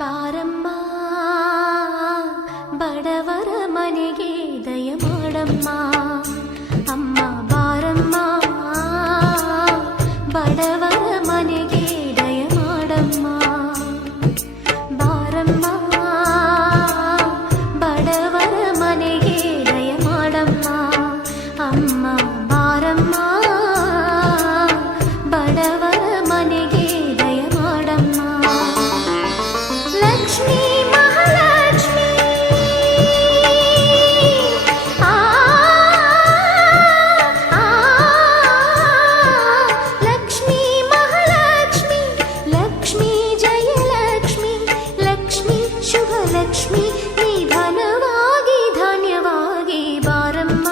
ಬಾರಮ್ಮ ಬಡವರ ಮನೆಗೆ ದಯ ಮಾಡಮ್ಮ ಅಮ್ಮ ಬಾರಮ್ಮ ಬಡವರ ಮನೆಗೆ ದಯ ಮಾಡಮ್ಮ ಬಾರಮ್ಮ ಬಡವರ ಮನೆಗೆ ದಯ ಮಾಡಮ್ಮ ಅಮ್ಮ ಬಾರಮ್ಮ ಬಡವರ ಮನೆಗೆ ದಯ ಮಾಡಮ್ಮ ಲಕ್ಷ್ಮೀ ಮಹಾಲಕ್ಷ್ಮೀ ಲಕ್ಷ್ಮೀ ಮಹಾಲಕ್ಷ್ಮಿ ಲಕ್ಷ್ಮೀ ಜಯಲಕ್ಷ್ಮಿ ಲಕ್ಷ್ಮೀ ಶುಭ ಲಕ್ಷ್ಮಿ ನಿಧನವಾಗಿ ಧಾನ್ಯವಾಗಿ ಬಾರಮ್ಮ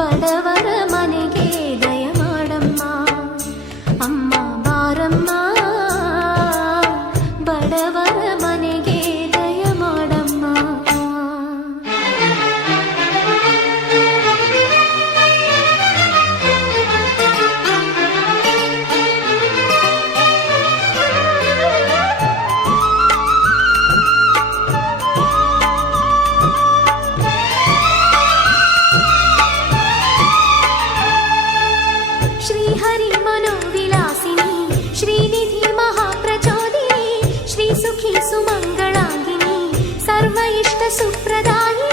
ಬಡವರ ಮನೆಗೆ ದಯ ಮಾಡಮ್ಮ ಅಮ್ಮ ಬಾರಮ್ಮ ಬಡವರ ಮನೆಗೆ ದಯ ಮಾಡಮ್ಮ श्रीहरि मनोविलासिनी श्रीनिधि महाप्रचोदिनी श्री सुखी सुमंगलांगिनी सर्व इष्ट सुप्रदायिनी